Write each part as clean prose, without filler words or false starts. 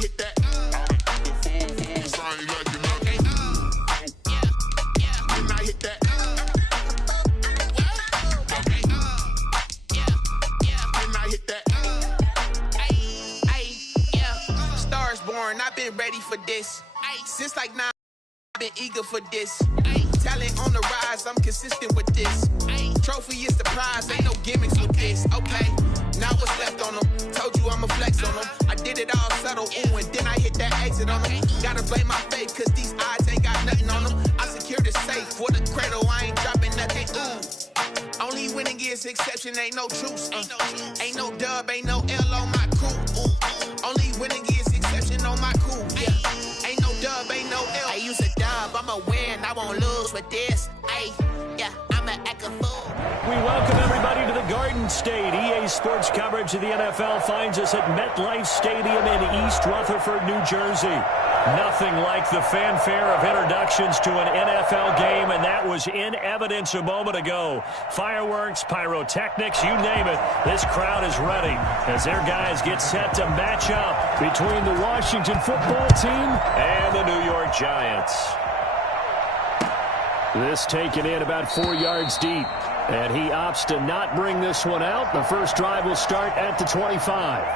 hit that. Sign like you know. Then I hit that. Then I hit that. Stars born, I've been ready for this. Since like 9, I've been eager for this. Talent on the rise, I'm consistent with this. Trophy is the prize, ain't no gimmicks with this. Okay, now what's left on them? Told you I'ma flex on them. I did it all subtle, ooh, and then I hit that exit on them. Gotta blame my faith, cause these odds ain't got nothing on them. I secured the safe for the cradle, I ain't dropping nothing, ooh. Only winning is exception, ain't no truce. Ain't no dub, ain't no L on my crew. Ooh. Only winning is exception on my crew. Yeah. Ain't no dub, ain't no L. I use a dub, I'ma win, I won't lose with this. Ay, yeah, I'ma act a fool. We welcome everybody to the Garden State. EA Sports coverage of the NFL finds us at MetLife Stadium in East Rutherford, New Jersey. Nothing like the fanfare of introductions to an NFL game, and that was in evidence a moment ago. Fireworks, pyrotechnics, you name it. This crowd is ready as their guys get set to match up between the Washington football team and the New York Giants. This taken in about 4 yards deep, and he opts to not bring this one out. The first drive will start at the 25.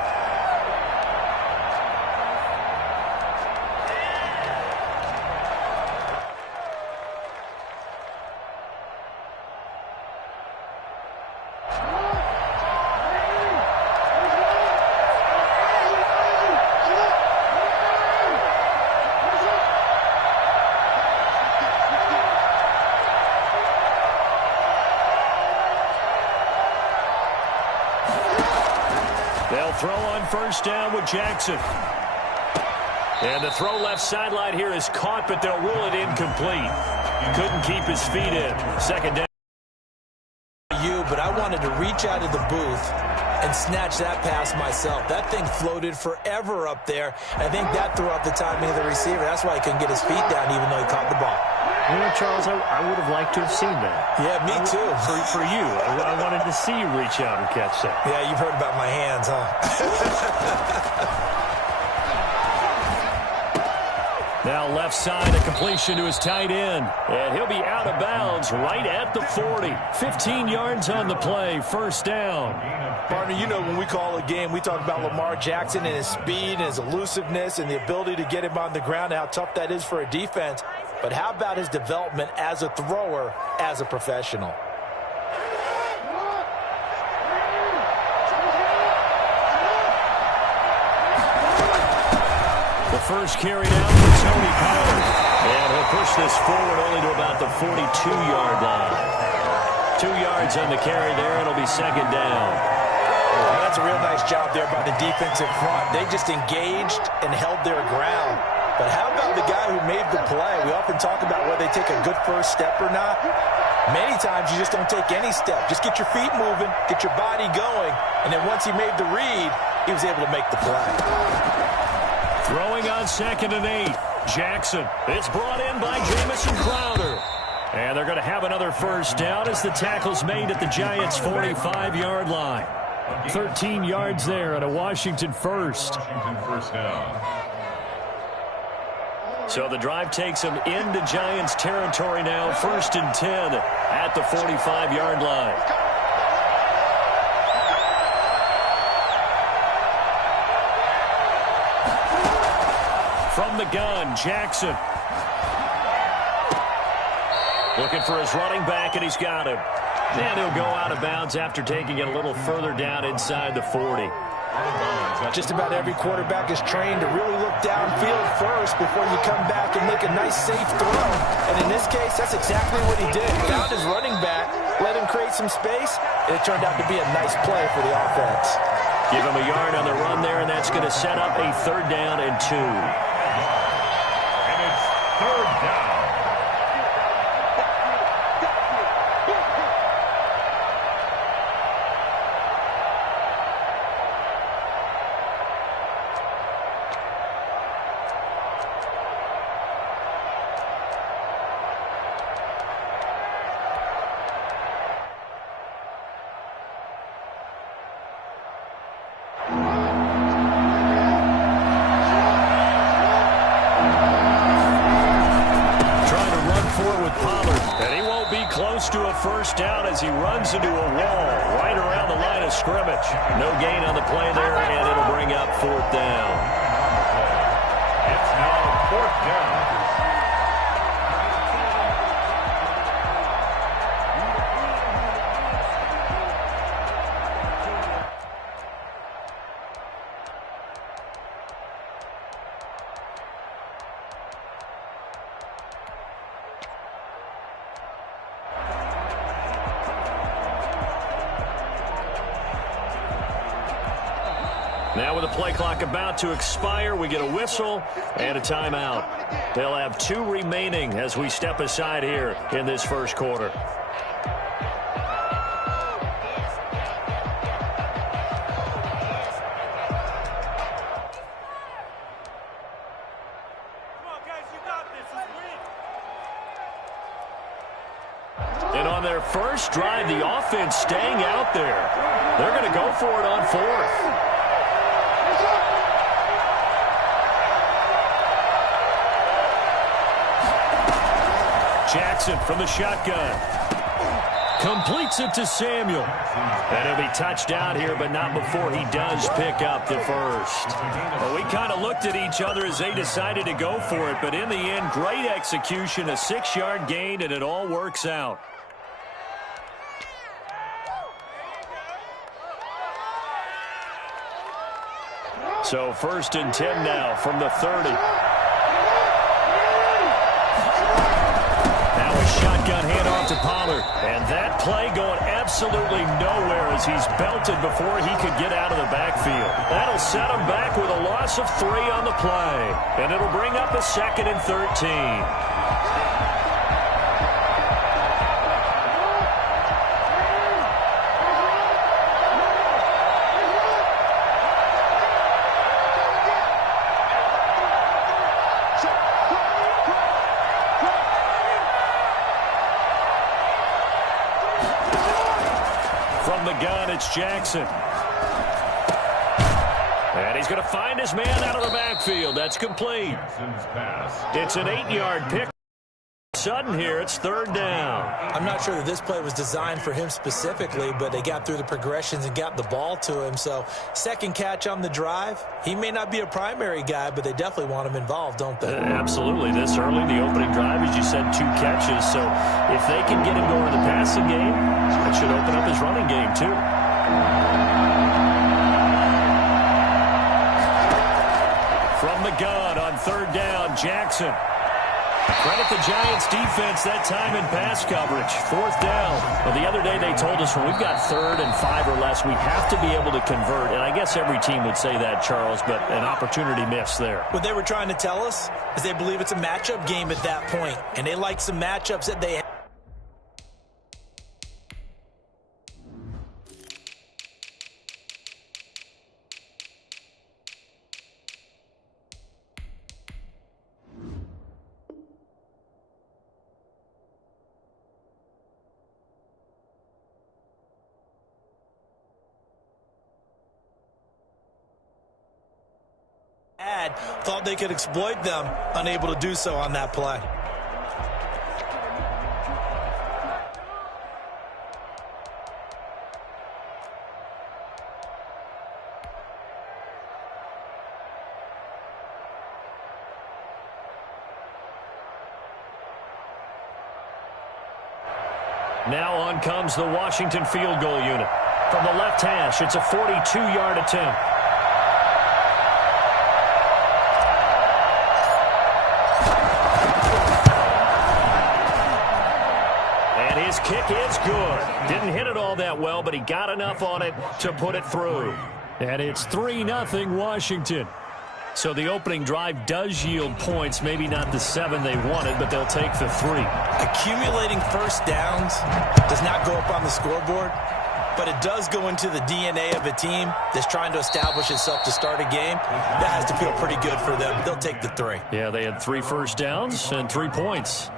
They'll throw on first down with Jackson. And the throw left sideline here is caught, but they'll rule it incomplete. Couldn't keep his feet in. Second down. But I wanted to reach out of the booth and snatch that pass myself. That thing floated forever up there. I think that threw off the timing of the receiver. That's why he couldn't get his feet down even though he caught the ball. You know, Charles, I would have liked to have seen that. Yeah, me too. For you. I wanted to see you reach out and catch that. Yeah, you've heard about my hands, huh? Now left side, a completion to his tight end. And he'll be out of bounds right at the 40. 15 yards on the play, first down. Partner, you know when we call a game, we talk about Lamar Jackson and his speed and his elusiveness and the ability to get him on the ground, how tough that is for a defense. But how about his development as a thrower, as a professional? The first carry down for Tony Pollard. And he'll push this forward only to about the 42-yard line. 2 yards on the carry there. It'll be second down. Well, that's a real nice job there by the defensive front. They just engaged and held their ground. But how about the guy who made the play? We often talk about whether they take a good first step or not. Many times you just don't take any step. Just get your feet moving, get your body going, and then once he made the read, he was able to make the play. Throwing on 2nd and 8. Jackson. It's brought in by Jamison Crowder. And they're going to have another first down as the tackle's made at the Giants' 45-yard line. 13 yards there and a Washington first. So the drive takes them into Giants territory now. 1st and 10 at the 45-yard line. From the gun, Jackson. Looking for his running back, and he's got him. And he'll go out of bounds after taking it a little further down inside the 40. Just about every quarterback is trained to really look downfield first before you come back and make a nice, safe throw. And in this case, that's exactly what he did. Found his running back, let him create some space, and it turned out to be a nice play for the offense. Give him a yard on the run there, and that's going to set up a 3rd down and 2. And it's 3rd down. close to a first down as he runs into a wall right around the line of scrimmage. No gain on the play there, and it'll bring up fourth down. It's now fourth down. Now with the play clock about to expire, we get a whistle and a timeout. They'll have 2 remaining as we step aside here in this first quarter. And on their first drive, the offense staying out there. They're going to go for it on fourth. Jackson from the shotgun. Completes it to Samuel. And he'll be touched down here, but not before he does pick up the first. Well, we kind of looked at each other as they decided to go for it, but in the end, great execution, a 6-yard gain, and it all works out. So 1st and 10 now from the 30. Now a shotgun handoff to Pollard. And that play going absolutely nowhere as he's belted before he could get out of the backfield. That'll set him back with a loss of 3 on the play. And it'll bring up a 2nd and 13. It's Jackson. And he's going to find his man out of the backfield. That's complete. It's an 8-yard pick. Sudden here, it's 3rd down. I'm not sure that this play was designed for him specifically, but they got through the progressions and got the ball to him. So 2nd catch on the drive. He may not be a primary guy, but they definitely want him involved, don't they? Absolutely. This early, the opening drive, as you said, 2 catches. So if they can get him going in the passing game, that should open up his running game too. From the gun on 3rd down, Jackson. Credit the Giants defense that time in pass coverage. 4th down. Well, the other day they told us when we've got 3rd and 5 or less, we have to be able to convert. And I guess every team would say that, Charles, but an opportunity missed there. What they were trying to tell us is they believe it's a matchup game at that point, and they like some matchups that they have. Thought they could exploit them, unable to do so on that play. Now on comes the Washington field goal unit. From the left hash, it's a 42-yard attempt. His kick is good. Didn't hit it all that well, but he got enough on it to put it through. And it's 3-0 Washington. So the opening drive does yield points, maybe not the 7 they wanted, but they'll take the 3. Accumulating first downs does not go up on the scoreboard, but it does go into the DNA of a team that's trying to establish itself to start a game. That has to feel pretty good for them. They'll take the 3. Yeah, they had 3 first downs and 3 points.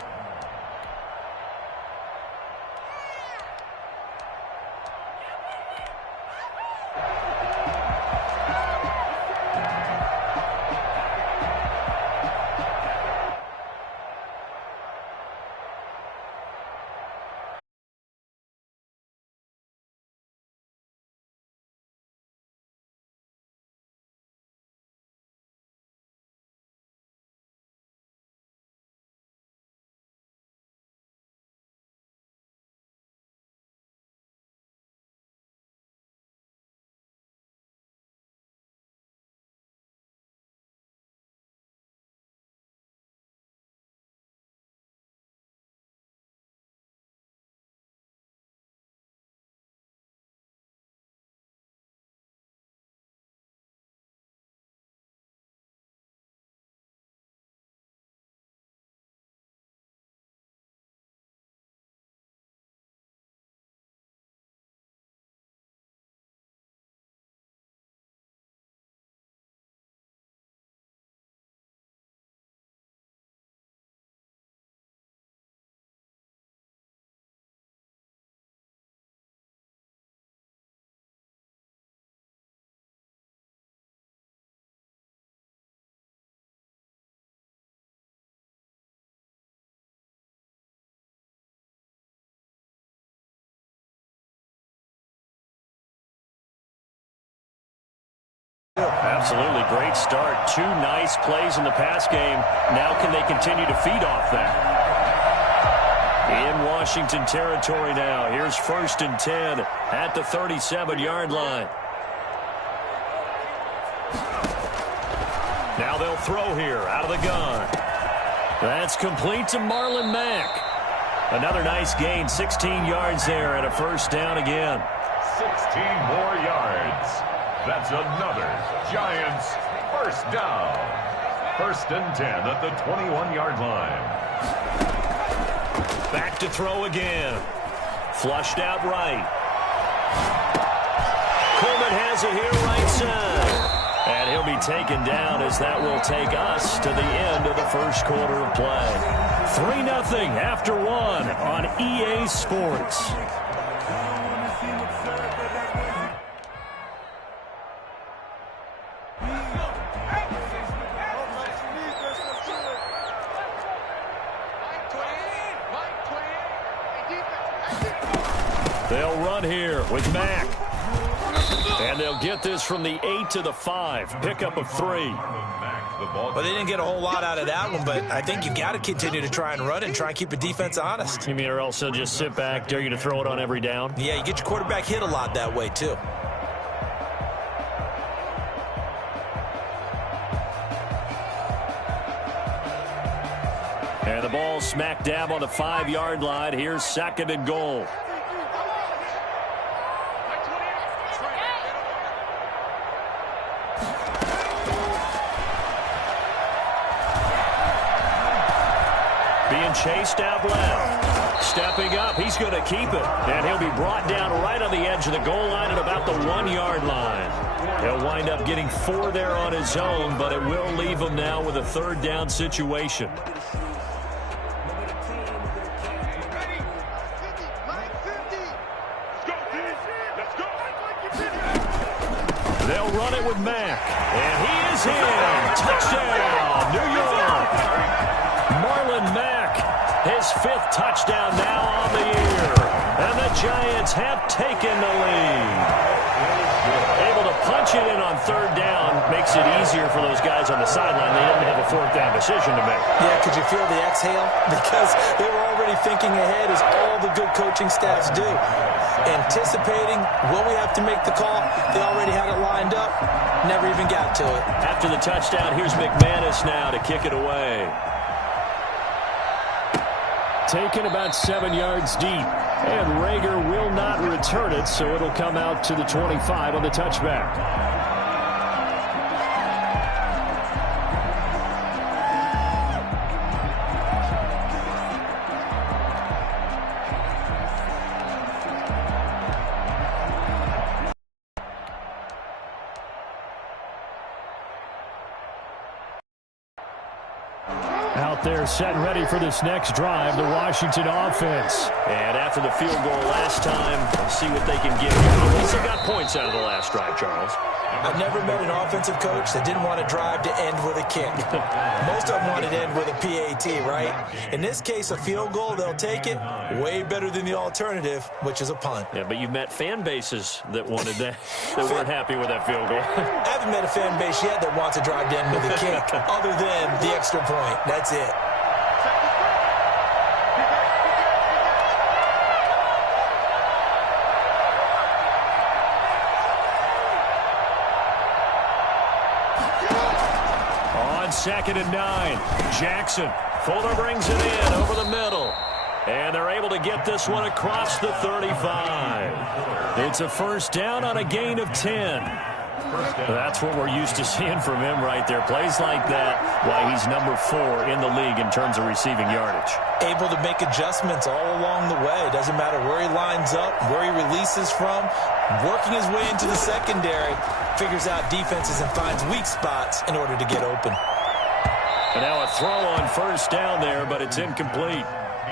Absolutely great start. 2 nice plays in the pass game. Now can they continue to feed off that? In Washington territory now. Here's 1st and 10 at the 37-yard line. Now they'll throw here out of the gun. That's complete to Marlon Mack. Another nice gain, 16 yards there and a 1st down again. 16 more yards. That's another Giants 1st down. 1st and 10 at the 21-yard line. Back to throw again. Flushed out right. Coleman has it here right side. And he'll be taken down as that will take us to the end of the 1st quarter of play. 3-0 after 1 on EA Sports. They'll run here with Mack. And they'll get this from the 8 to the 5. Pickup of 3. Well, they didn't get a whole lot out of that one, but I think you've got to continue to try and run and try and keep the defense honest. You mean or else they'll just sit back, dare you to throw it on every down? Yeah, you get your quarterback hit a lot that way, too. And the ball smack dab on the 5-yard line. Here's 2nd and goal. Being chased out left. Stepping up, he's going to keep it. And he'll be brought down right on the edge of the goal line at about the 1-yard line. He'll wind up getting 4 there on his own, but it will leave him now with a 3rd down situation. They'll run it with Mack. And he is in. Touchdown, New York. Marlon Mack, his 5th touchdown now on the year. And the Giants have taken the lead. Able to punch it in on 3rd down makes it easier for those guys on the sideline. They didn't have a 4th down decision to make. Yeah, could you feel the exhale? Because they were already thinking ahead, as all the good coaching staffs do. Anticipating, will we have to make the call? They already had it lined up. Never even got to it. After the touchdown, here's McManus now to kick it away. Taken about 7 yards deep. And Rager will not return it, so it'll come out to the 25 on the touchback. They're set and ready for this next drive, the Washington offense. And after the field goal last time, we'll see what they can get. They also got points out of the last drive, Charles. I've never met an offensive coach that didn't want to drive to end with a kick. Most of them wanted to end with a PAT, right? In this case, a field goal, they'll take it. Way better than the alternative, which is a punt. Yeah, but you've met fan bases that wanted that, that weren't happy with that field goal. I haven't met a fan base yet that wants to drive to end with a kick, other than the extra point. That's it. On 2nd and 9, Jackson. Fuller brings it in over the middle. And they're able to get this one across the 35. It's a 1st down on a gain of 10. That's what we're used to seeing from him right there. Plays like that, why he's number 4 in the league in terms of receiving yardage. Able to make adjustments all along the way. Doesn't matter where he lines up, where he releases from. Working his way into the secondary. Figures out defenses and finds weak spots in order to get open. And now a throw on 1st down there, but it's incomplete.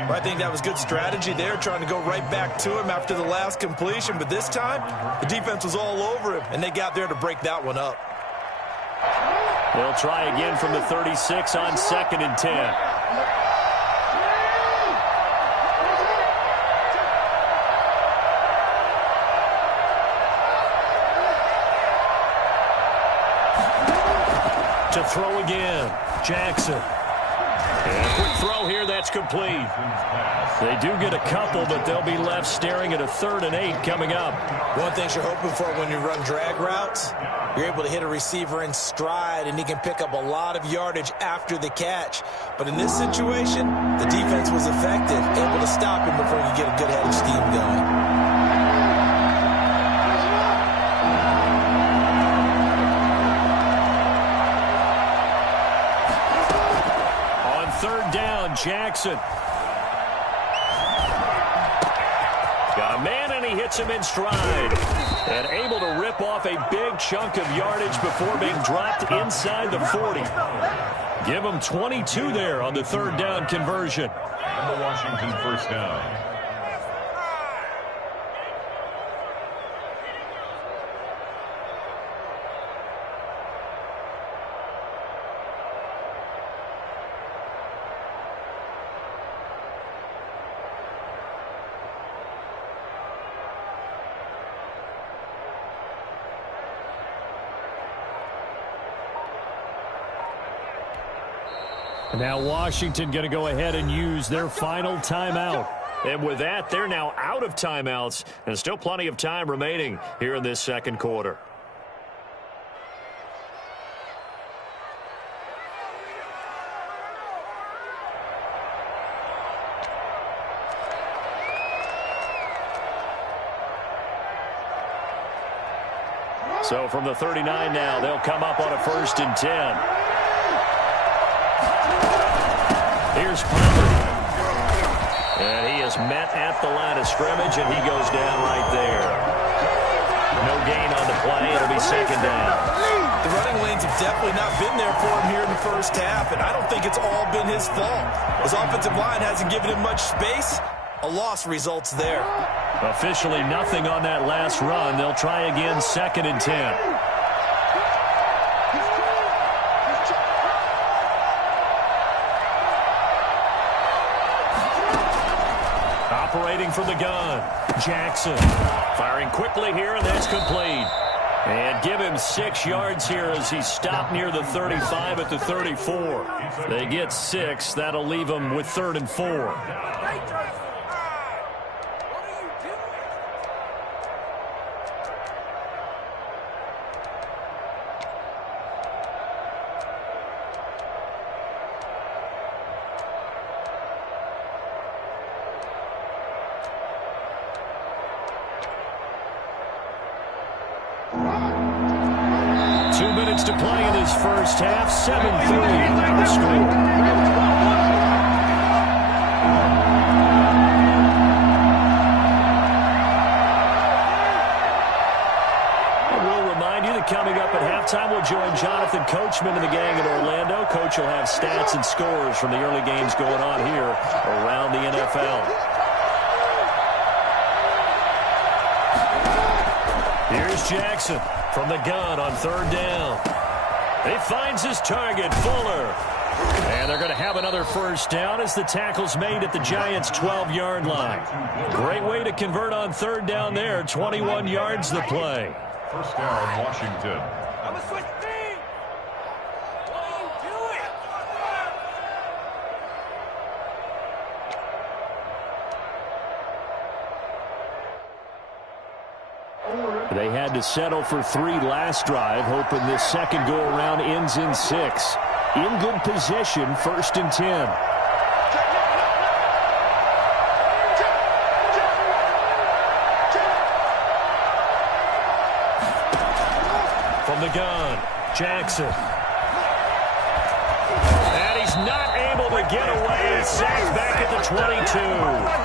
Well, I think that was good strategy there, trying to go right back to him after the last completion. But this time, the defense was all over him, and they got there to break that one up. They'll try again from the 36 on 2nd and 10. To throw again. Jackson. And a quick throw here. That's complete. They do get a couple, but they'll be left staring at a 3rd and 8 coming up. One thing you're hoping for when you run drag routes, you're able to hit a receiver in stride, and he can pick up a lot of yardage after the catch. But in this situation, the defense was effective, able to stop him before he could get a good head of steam going. Jackson. Got a man, and he hits him in stride. And able to rip off a big chunk of yardage before being dropped inside the 40. Give him 22 there on the 3rd down conversion. And the Washington 1st down. Now Washington going to go ahead and use their final timeout. And with that, they're now out of timeouts, and still plenty of time remaining here in this 2nd quarter. So from the 39 now, they'll come up on a 1st and 10. Here's Pollard. And he is met at the line of scrimmage, and he goes down right there. No gain on the play. It'll be 2nd down. The running lanes have definitely not been there for him here in the 1st half, and I don't think it's all been his fault. His offensive line hasn't given him much space. A loss results there. Officially nothing on that last run. They'll try again, 2nd and 10. Operating from the gun, Jackson. Firing quickly here, and that's complete. And give him 6 yards here as he stopped near the 35 at the 34. They get 6. That'll leave him with 3rd and 4. To play in this 1st half, 7-3 the score. We'll remind you that coming up at halftime, we'll join Jonathan Coachman and the gang in Orlando. Coach will have stats and scores from the early games going on here around the NFL. Here's Jackson from the gun on 3rd down. He finds his target, Fuller. And they're going to have another 1st down as the tackle's made at the Giants' 12-yard line. Great way to convert on 3rd down there. 21 yards the play. 1st down, Washington. I'm a switch team. What are you doing? They had to settle for 3 last drive, hoping this 2nd go-around ends in 6. In good position, 1st and 10. From the gun, Jackson. And he's not able to get away. Sacked back at the 22.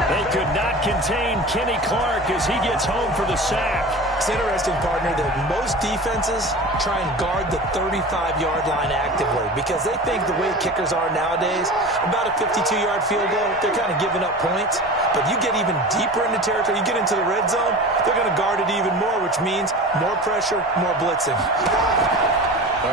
They could not contain Kenny Clark as he gets home for the sack. It's interesting, partner, that most defenses try and guard the 35-yard line actively because they think the way kickers are nowadays, about a 52-yard field goal, they're kind of giving up points. But you get even deeper into territory, you get into the red zone, they're going to guard it even more, which means more pressure, more blitzing.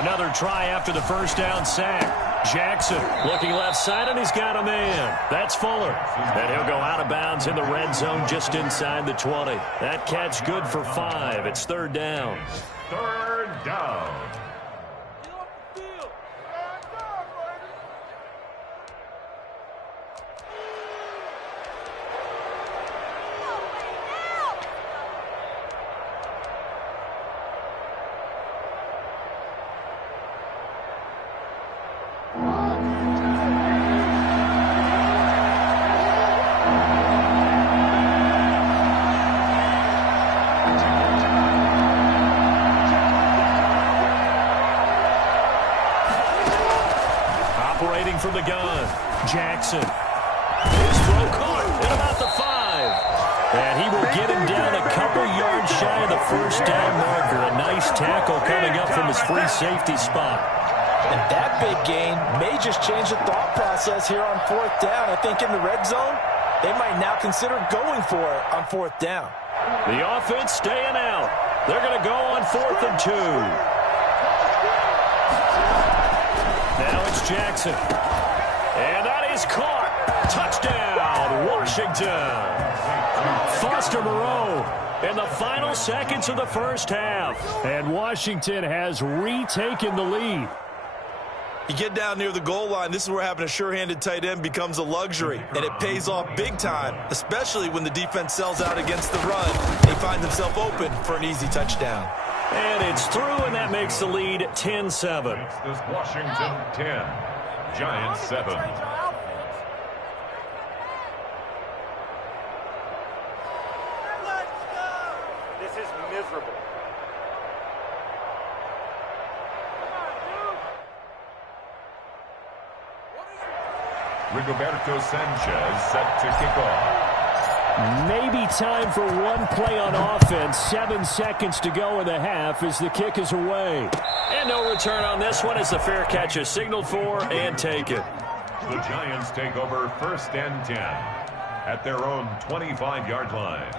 Another try after the 1st down sack. Jackson looking left side, and he's got a man. That's Fuller. And he'll go out of bounds in the red zone just inside the 20. That catch good for 5. It's 3rd down. 3rd down. Operating from the gun, Jackson. His throw caught at about the 5. And he will get him down a couple yards shy of the first down marker. A nice tackle coming up from his free safety spot. And that big gain may just change the thought process here on 4th down. I think in the red zone, they might now consider going for it on 4th down. The offense staying out. They're going to go on 4th and 2. Now it's Jackson. And that is caught. Touchdown, Washington. Foster Moreau in the final seconds of the first half. And Washington has retaken the lead. You get down near the goal line, this is where having a sure-handed tight end becomes a luxury, and it pays off big time, especially when the defense sells out against the run and he finds himself open for an easy touchdown. And it's through, and that makes the lead 10-7. This Washington 10, Giants 7. This is miserable. Rigoberto Sanchez set to kick off. Maybe time for one play on offense. 7 seconds to go in the half as the kick is away. And no return on this one as the fair catch is signaled for and taken. The Giants take over 1st and 10 at their own 25-yard line.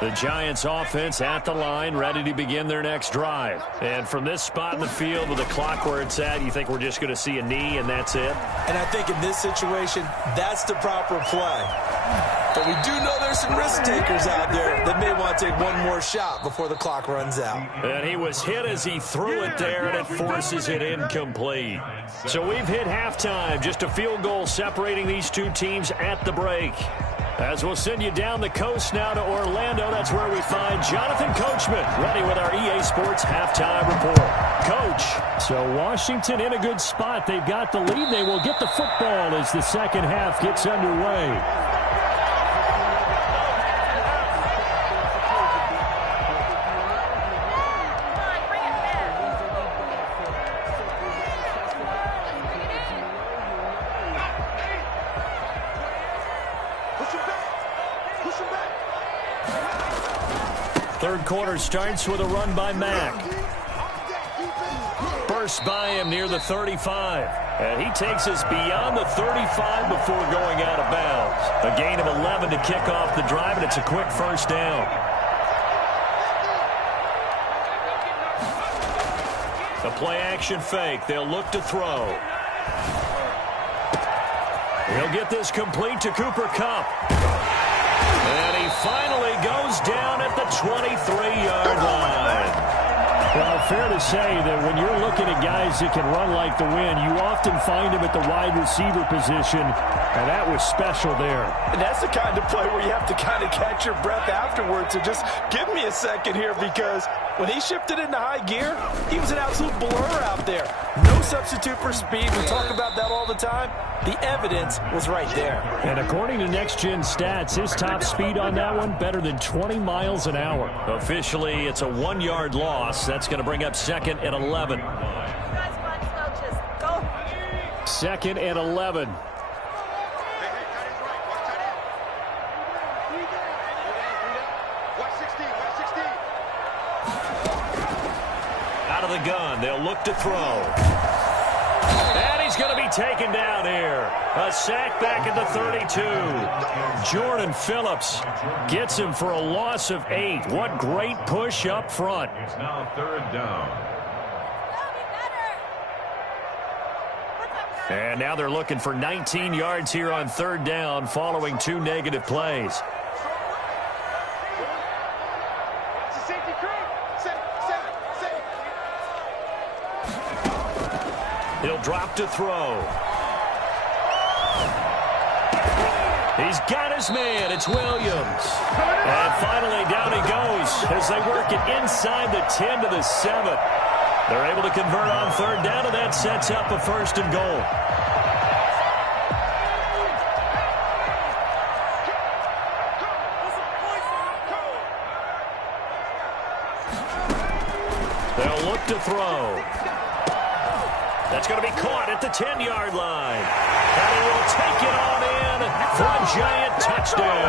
The Giants offense at the line, ready to begin their next drive. And from this spot in the field with the clock where it's at, you think we're just going to see a knee and that's it? And I think in this situation, that's the proper play. But we do know there's some risk takers out there that may want to take one more shot before the clock runs out. And he was hit as he threw it there, and it forces it incomplete. So we've hit halftime. Just a field goal separating these two teams at the break. As we'll send you down the coast now to Orlando, that's where we find Jonathan Coachman, ready with our EA Sports halftime report. Coach. So Washington in a good spot. They've got the lead. They will get the football as the second half gets underway. Third quarter starts with a run by Mack. Burst by him near the 35. And he takes us beyond the 35 before going out of bounds. A gain of 11 to kick off the drive, and it's a quick first down. The play-action fake. They'll look to throw. He'll get this complete to Cooper Kupp. And he finally goes down at the 23-yard line. Well, fair to say that when you're looking at guys that can run like the wind, you often find them at the wide receiver position, and that was special there. And that's the kind of play where you have to kind of catch your breath afterwards and just give me a second here, because when he shifted into high gear, he was an absolute blur out there. No substitute for speed. We talk about that all the time. The evidence was right there. And according to Next Gen Stats, his top speed on that one, better than 20 miles an hour. Officially, it's a 1-yard loss. That's going to bring up 2nd and 11. 2nd and 11. Out of the gun, they'll look to throw. And he's going to be taken down here. A sack back at the 32. Jordan Phillips gets him for a loss of 8. What great push up front. It's now 3rd down. And now they're looking for 19 yards here on 3rd down following 2 negative plays. He'll drop to throw. He's got his man. It's Williams. And finally down he goes as they work it inside the 10 to the 7. They're able to convert on 3rd down, and that sets up a 1st and goal. They'll look to throw. That's going to be caught at the 10-yard line. And he will take it on in for a Giant touchdown.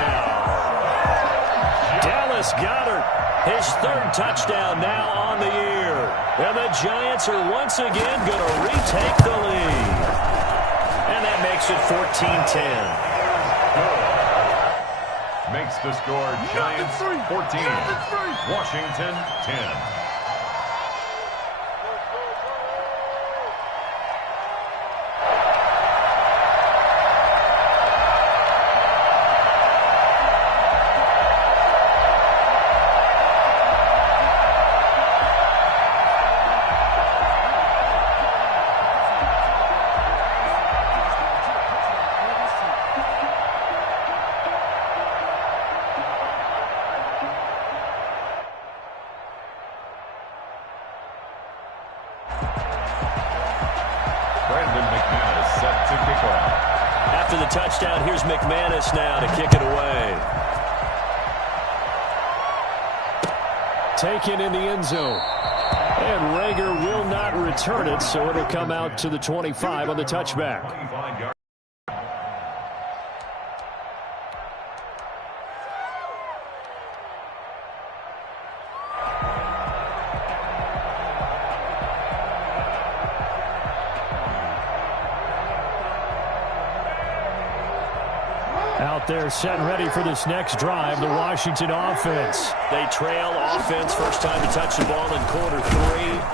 Dallas Goedert, his third touchdown now on the year. And the Giants are once again going to retake the lead. And that makes it 14-10. Makes the score Giants 14, Washington 10. After the touchdown, here's McManus now to kick it away. Taken in the end zone. And Rager will not return it, so it'll come out to the 25 on the touchback. Out there set and ready for this next drive, the Washington offense. They trail offense, first time to touch the ball in quarter 3,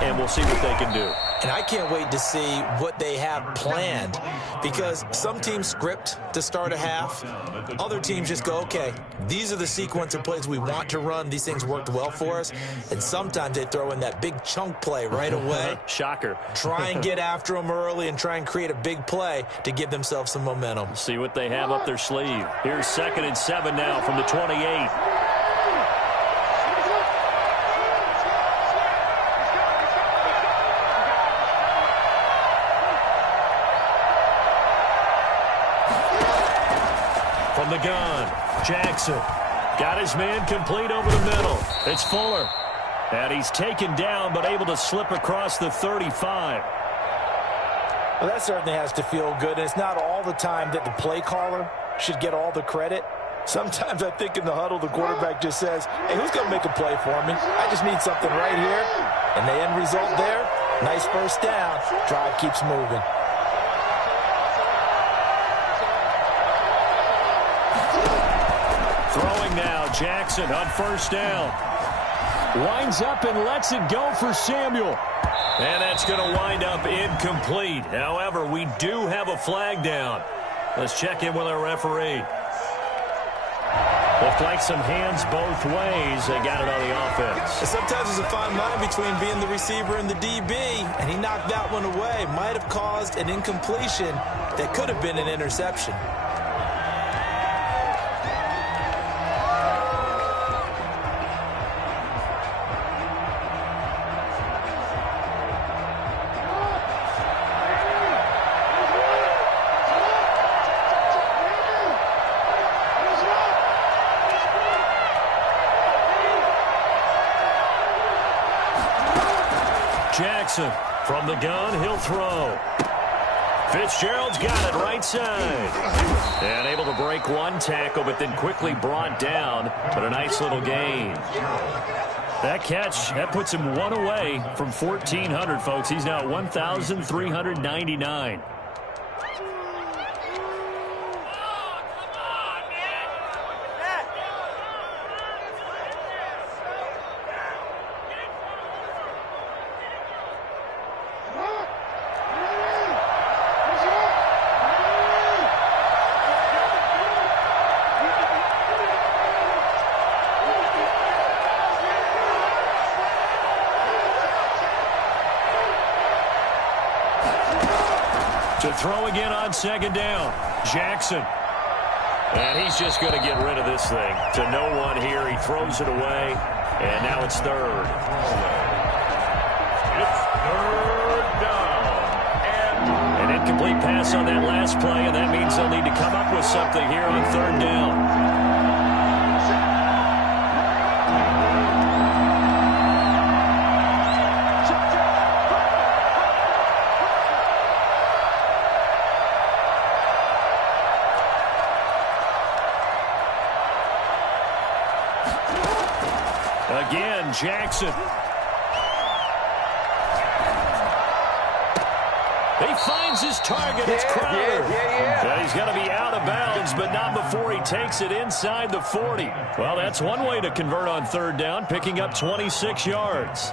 and we'll see what they can do. And I can't wait to see what they have planned, because some teams script to start a half. Other teams just go, okay, these are the sequence of plays we want to run. These things worked well for us. And sometimes they throw in that big chunk play right away. Shocker. Try and get after them early and try and create a big play to give themselves some momentum. See what they have up their sleeve. Here's 2nd and 7 now from the 28. From the gun, Jackson got his man complete over the middle. It's Fuller. And he's taken down but able to slip across the 35. Well, that certainly has to feel good. And it's not all the time that the play caller should get all the credit. Sometimes I think in the huddle the quarterback just says, hey, who's going to make a play for me? I just need something right here. And the end result there, nice first down. Drive keeps moving. Throwing now, Jackson on first down. Winds up and lets it go for Samuel. And that's going to wind up incomplete. However, we do have a flag down. Let's check in with our referee. Looked like some hands both ways. They got it on the offense. Sometimes there's a fine line between being the receiver and the DB, and he knocked that one away. Might have caused an incompletion that could have been an interception. Jackson from the gun, he'll throw. Fitzgerald's got it right side. And able to break one tackle, but then quickly brought down. But a nice little gain. That catch, that puts him one away from 1,400, folks. He's now at 1,399. To throw again on second down. Jackson. And he's just going to get rid of this thing. To no one here. He throws it away. And now it's third. It's third down. An incomplete pass on that last play, and that means they'll need to come up with something here on third down. again. Jackson. He finds his target. It's Crowder. And he's going to be out of bounds, but not before he takes it inside the 40. Well, that's one way to convert on third down, picking up 26 yards.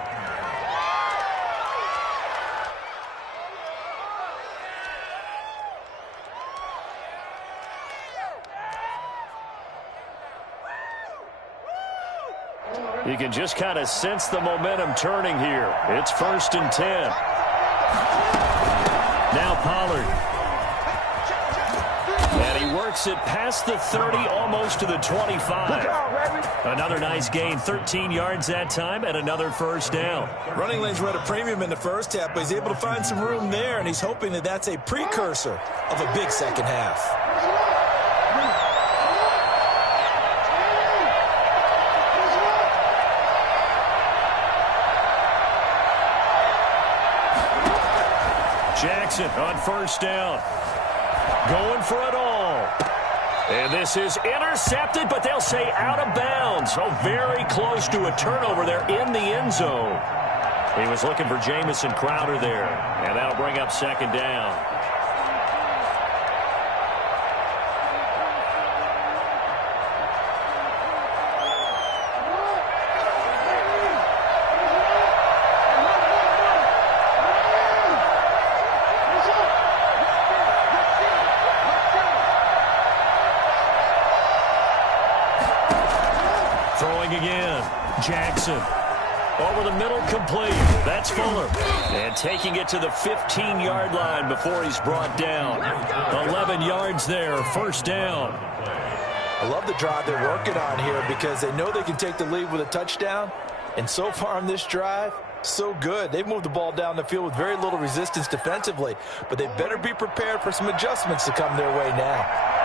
You can just kind of sense the momentum turning here. It's 1st and 10. Now Pollard. And he works it past the 30, almost to the 25. Another nice gain, 13 yards that time, and another first down. Running lanes were at a premium in the first half, but he's able to find some room there, and he's hoping that that's a precursor of a big second half. Jackson on first down. Going for it all. And this is intercepted, but they'll say out of bounds. So very close to a turnover there in the end zone. He was looking for Jamison Crowder there. And that'll bring up 2nd down. Jackson over the middle, complete. That's Fuller. And taking it to the 15-yard line before he's brought down. 11 yards there, 1st down. I love the drive they're working on here because they know they can take the lead with a touchdown. And so far on this drive, so good. They've moved the ball down the field with very little resistance defensively. But they better be prepared for some adjustments to come their way now.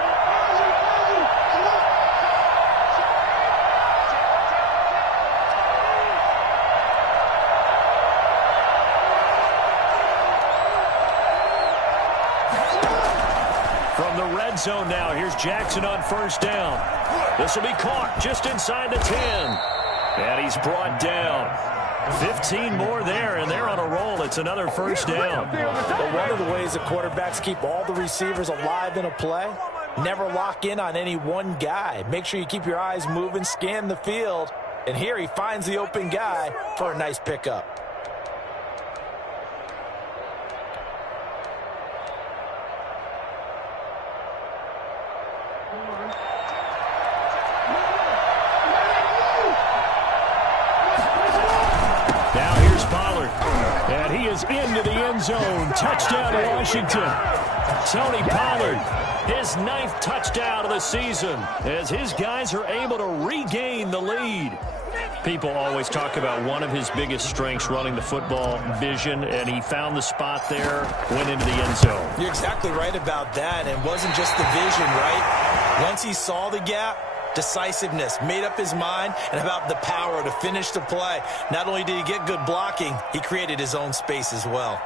Zone now. Here's Jackson on first down. This will be caught just inside the 10. And he's brought down. 15 more there, and they're on a roll. It's another first down. Well, one of the ways the quarterbacks keep all the receivers alive in a play, never lock in on any one guy. Make sure you keep your eyes moving, scan the field. And here he finds the open guy for a nice pickup. Into the end zone. Touchdown, Washington. Tony Pollard, his 9th touchdown of the season, as his guys are able to regain the lead. People always talk about one of his biggest strengths, running the football, vision, and he found the spot there, went into the end zone. You're exactly right about that. It wasn't just the vision, right? Once he saw the gap, decisiveness, made up his mind, and about the power to finish the play. Not only did he get good blocking, he created his own space as well.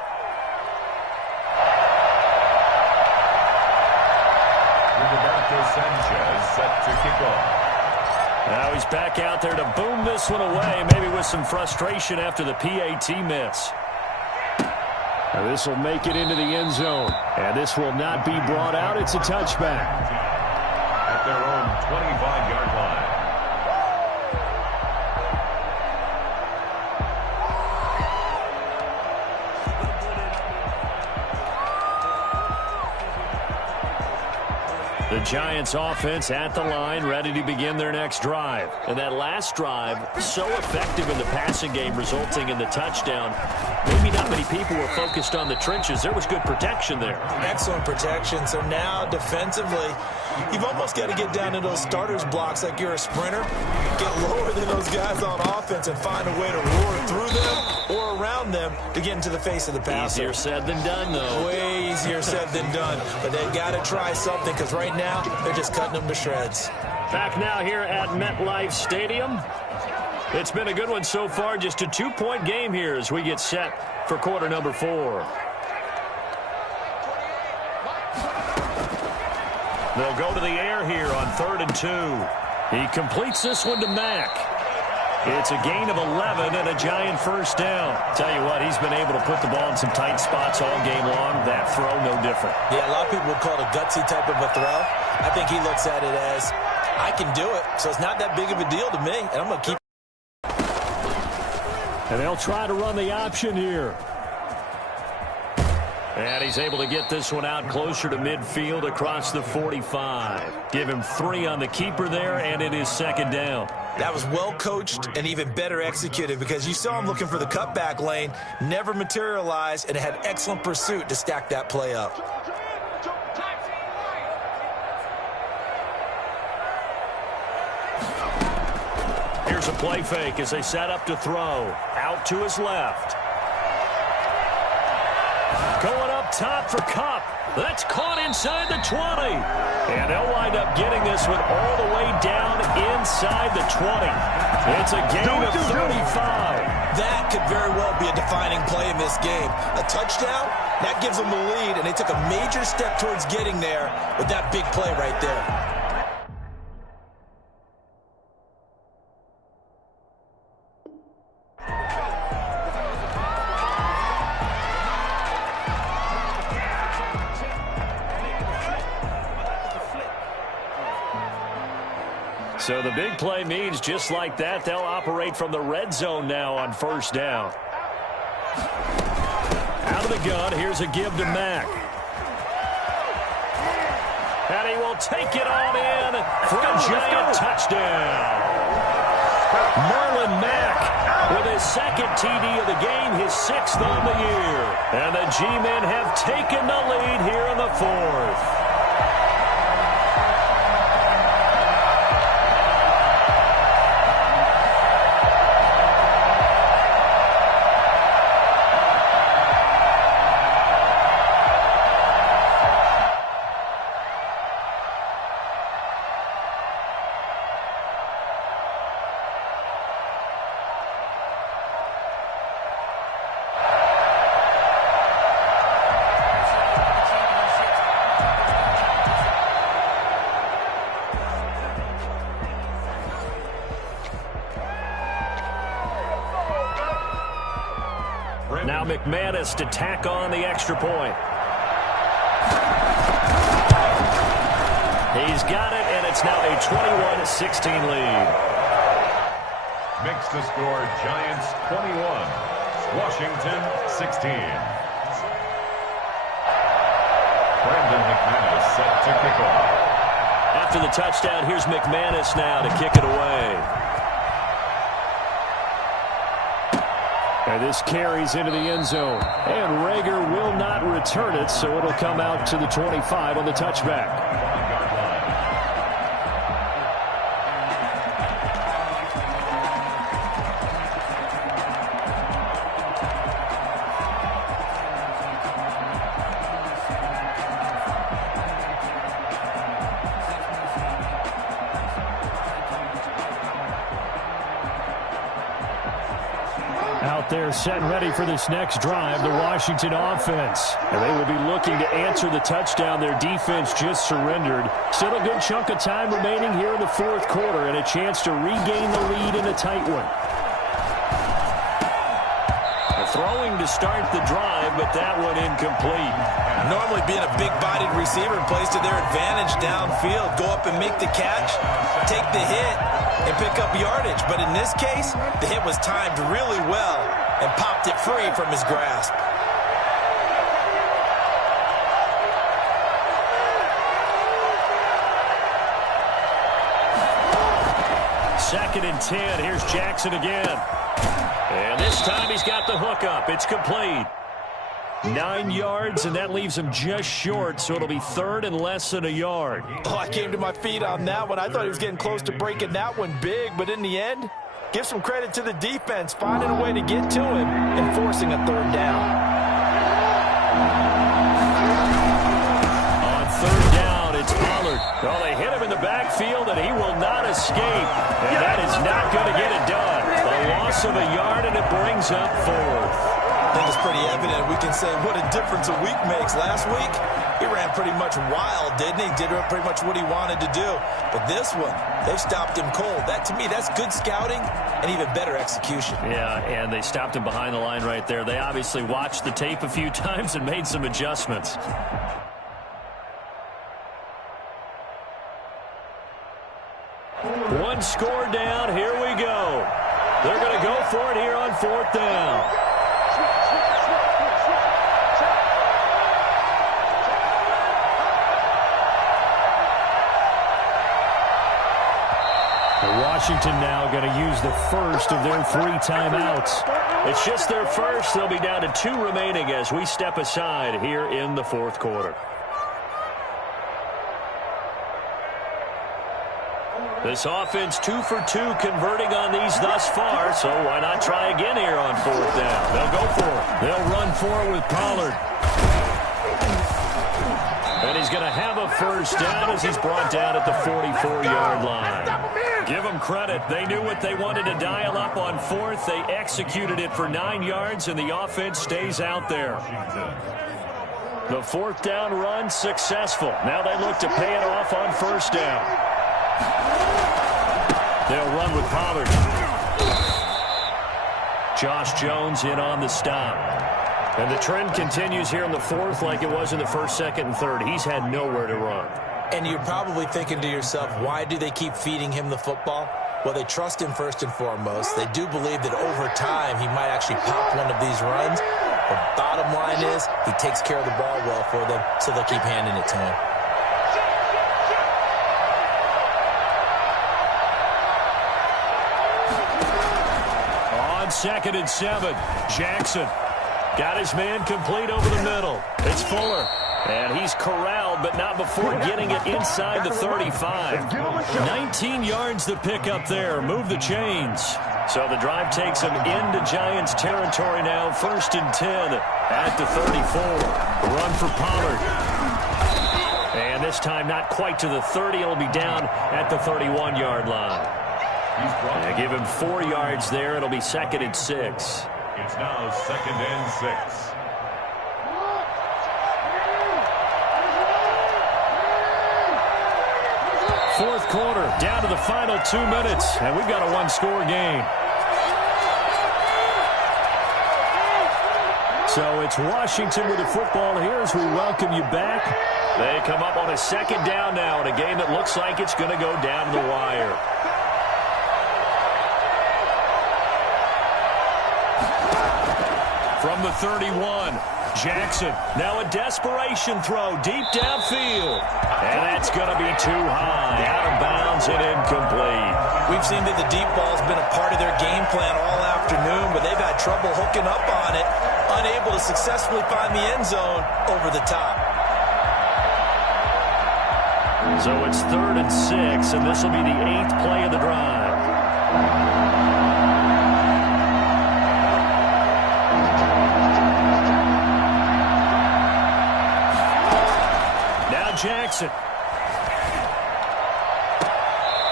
Sanchez set to kick off. Now he's back out there to boom this one away, maybe with some frustration after the PAT miss. Now this will make it into the end zone, and this will not be brought out. It's a touchback. At their own 25-yard line. The Giants offense at the line, ready to begin their next drive. And that last drive, so effective in the passing game, resulting in the touchdown. Maybe not many people were focused on the trenches. There was good protection there. Excellent protection. So now defensively, you've almost got to get down to those starters blocks like you're a sprinter. Get lower than those guys on offense and find a way to roar through them or around them to get into the face of the passer. Easier said than done, though. Way easier said than done. But they've got to try something because right now they're just cutting them to shreds. Back now here at MetLife Stadium. It's been a good one so far. Just a 2-point game here as we get set for quarter number 4. They'll go to the air here on 3rd and 2. He completes this one to Mack. It's a gain of 11 and a Giant first down. Tell you what, he's been able to put the ball in some tight spots all game long. That throw, no different. Yeah, a lot of people would call it a gutsy type of a throw. I think he looks at it as, I can do it, so it's not that big of a deal to me, and I'm going to keep. And they'll try to run the option here. And he's able to get this one out closer to midfield across the 45. Give him 3 on the keeper there, and it is second down. That was well coached and even better executed because you saw him looking for the cutback lane, never materialized, and had excellent pursuit to stack that play up. Here's a play fake as they set up to throw. Out to his left. Going up top for Kupp. That's caught inside the 20. And they'll wind up getting this one all the way down inside the 20. It's a gain of 35. That could very well be a defining play in this game. A touchdown, that gives them the lead, and they took a major step towards getting there with that big play right there. So the big play means just like that, they'll operate from the red zone now on first down. Out of the gun, here's a give to Mack. And he will take it on in for a Giant touchdown. Marlon Mack with his second TD of the game, his 6th on the year. And the G-men have taken the lead here in the 4th. Now McManus to tack on the extra point. He's got it, and it's now a 21-16 lead. Makes the score Giants 21, Washington 16. Brandon McManus set to kick off. After the touchdown, here's McManus now to kick it away. And this carries into the end zone. And Rager will not return it, so it'll come out to the 25 on the touchback. Out there set and ready for this next drive, the Washington offense. And they will be looking to answer the touchdown their defense just surrendered. Still a good chunk of time remaining here in the 4th quarter and a chance to regain the lead in a tight one. Throwing to start the drive, but that one incomplete. Normally being a big-bodied receiver plays to their advantage downfield. Go up and make the catch, take the hit, and pick up yardage. But in this case, the hit was timed really well and popped it free from his grasp. Second and 10. Here's Jackson again. And this time he's got the hook up. It's complete. 9 yards, and that leaves him just short, so it'll be 3rd and less than a yard. Oh, I came to my feet on that one. I thought he was getting close to breaking that one big, but in the end, give some credit to the defense, finding a way to get to him and forcing a 3rd down. On 3rd down, it's Pollard. Well, they hit him in the backfield, and he will not escape. And that is not going to get it done. A loss of a yard, and it brings up 4th. I think it's pretty evident. We can say what a difference a week makes. Last week, He ran pretty much wild, didn't he? Did pretty much what he wanted to do. But this one, they've stopped him cold. That, to me, that's good scouting and even better execution. Yeah, and they stopped him behind the line right there. They obviously watched the tape a few times and made some adjustments. One score down. Here we go. They're going to go for it here on 4th down. Washington now going to use the first of their 3 timeouts. It's just their first. They'll be down to 2 remaining as we step aside here in the 4th quarter. This offense 2 for 2 converting on these thus far, so why not try again here on 4th down? They'll go for it. They'll run for it with Pollard. And he's going to have a first down as he's brought down at the 44-yard line. Give them credit. They knew what they wanted to dial up on 4th. They executed it for 9 yards, and the offense stays out there. The 4th down run successful. Now they look to pay it off on 1st down. They'll run with Pollard. Josh Jones in on the stop. And the trend continues here in the 4th like it was in the 1st, 2nd, and 3rd. He's had nowhere to run. And you're probably thinking to yourself, why do they keep feeding him the football? Well, they trust him first and foremost. They do believe that over time he might actually pop one of these runs. The bottom line is he takes care of the ball well for them, so they'll keep handing it to him. On 2nd and 7, Jackson got his man complete over the middle. It's Fuller. And he's corralled, but not before getting it inside the 35. 19 yards to pick up there. Move the chains. So the drive takes him into Giants territory now. 1st and 10 at the 34. Run for Pollard. And this time not quite to the 30. It'll be down at the 31-yard line. And give him 4 yards there. It'll be 2nd and 6. It's now 2nd and 6. Fourth quarter, down to the final 2 minutes, and we've got a one-score game. So it's Washington with the football here as we welcome you back. They come up on a 2nd down now in a game that looks like it's going to go down to the wire. From the 31, Jackson. Now a desperation throw deep downfield. And that's going to be too high. Out of bounds and incomplete. We've seen that the deep ball's been a part of their game plan all afternoon, but they've had trouble hooking up on it, unable to successfully find the end zone over the top. So it's 3rd and 6, and this will be the 8th play of the drive. Jackson.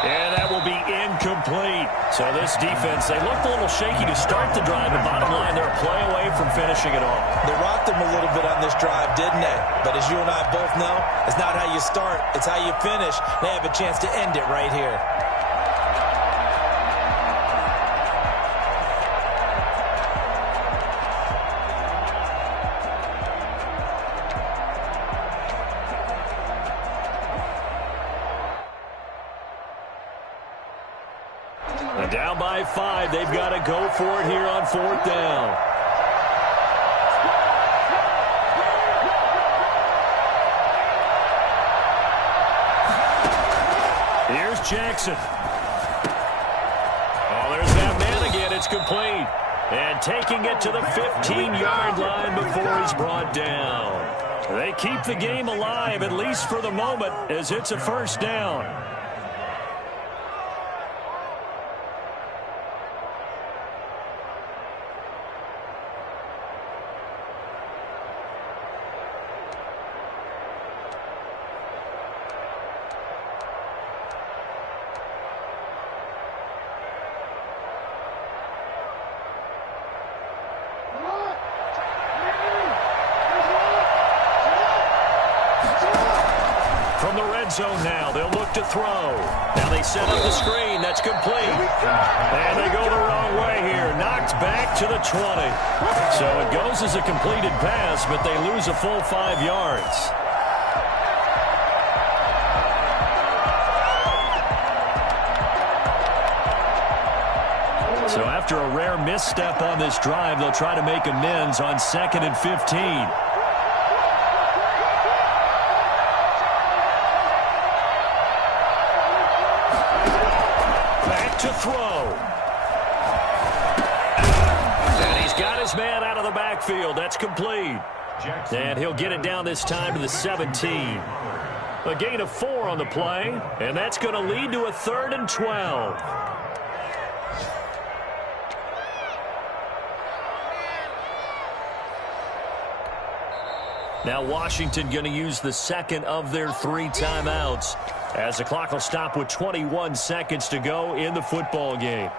And that will be incomplete. So this defense, they looked a little shaky to start the drive, but bottom line, they're a play away from finishing it off. They rocked them a little bit on this drive, didn't they? But as you and I both know, it's not how you start, it's how you finish. They have a chance to end it right here. Down by 5. They've got to go for it here on 4th down. Here's Jackson. Oh, there's that man again. It's complete. And taking it to the 15-yard line before he's brought down. They keep the game alive, at least for the moment, as it's a 1st down. From the red zone now, they'll look to throw. Now they set up the screen. That's complete. And they go the wrong way here. Knocked back to the 20. So it goes as a completed pass, but they lose a full 5 yards. So after a rare misstep on this drive, they'll try to make amends on 2nd and 15. To throw. And he's got his man out of the backfield. That's complete. And he'll get it down this time to the 17. A gain of 4 on the play, and that's going to lead to a 3rd and 12. Now Washington going to use the second of their 3 timeouts, as the clock will stop with 21 seconds to go in the football game.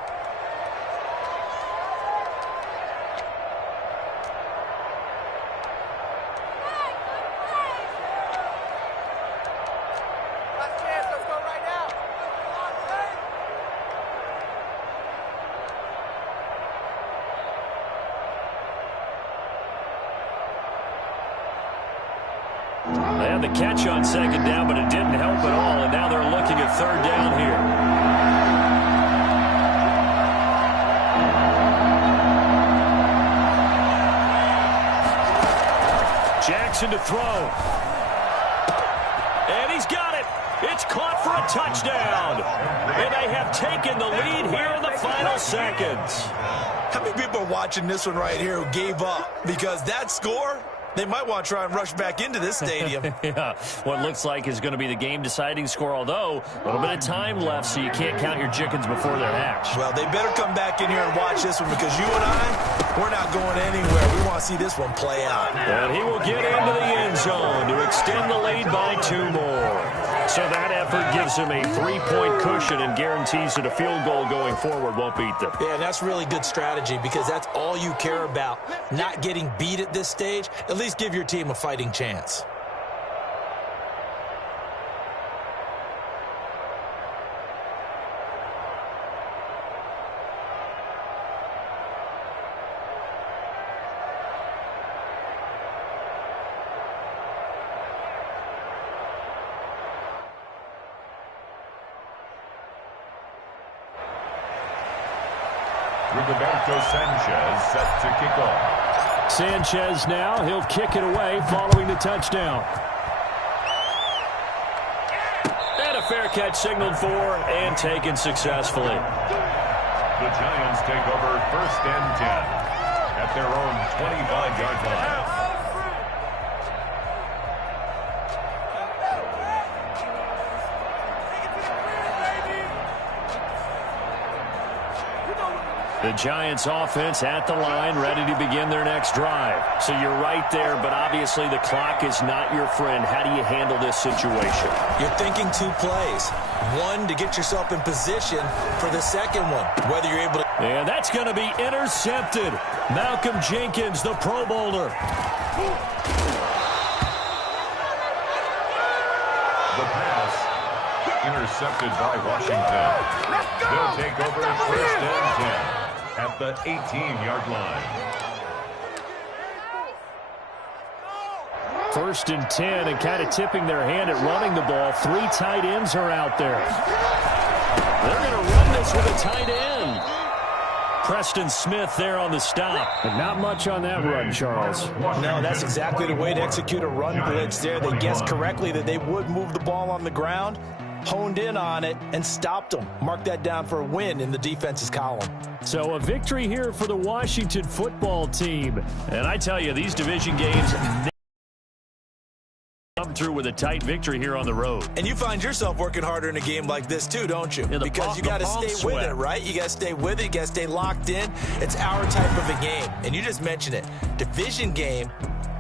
They had the catch on 2nd down, but it didn't help at all, and now they're looking at 3rd down here. Jackson to throw. And he's got it. It's caught for a touchdown. And they have taken the lead here in the final seconds. How many people are watching this one right here who gave up? Because that score, they might want to try and rush back into this stadium. Yeah, what looks like is going to be the game-deciding score, although a little bit of time left, so you can't count your chickens before they're hatched. Well, they better come back in here and watch this one, because you and I, we're not going anywhere. We want to see this one play out. And he will get into the end zone to extend the lead by 2 more. So that effort gives him a 3-point cushion and guarantees that a field goal going forward won't beat them. Yeah, that's really good strategy, because that's all you care about, not getting beat at this stage. At least give your team a fighting chance. Roberto Sanchez set to kick off. Sanchez now, he'll kick it away following the touchdown. And a fair catch signaled for and taken successfully. The Giants take over 1st and 10 at their own 25-yard line. The Giants offense at the line, ready to begin their next drive. So you're right there, but obviously the clock is not your friend. How do you handle this situation? You're thinking 2 plays. One, to get yourself in position for the second one, whether you're able to... And that's going to be intercepted. Malcolm Jenkins, the Pro Bowler. The pass intercepted by Washington. They'll take over 1st and 10 at the 18-yard line. 1st and 10, and kind of tipping their hand at running the ball. 3 tight ends are out there. They're going to run this with a tight end. Preston Smith there on the stop. But not much on that run, Charles. No, that's exactly the way to execute a run blitz there. They guessed correctly that they would move the ball on the ground, honed in on it, and stopped them. Mark that down for a win in the defense's column. So a victory here for the Washington football team. And I tell you, these division games come through with a tight victory here on the road. And you find yourself working harder in a game like this too, don't you? Yeah, because you got to stay with it, right? You got to stay with it. You got to stay locked in. It's our type of a game. And you just mentioned it. Division game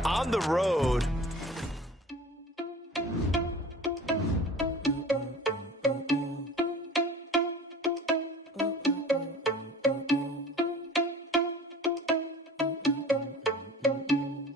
on the road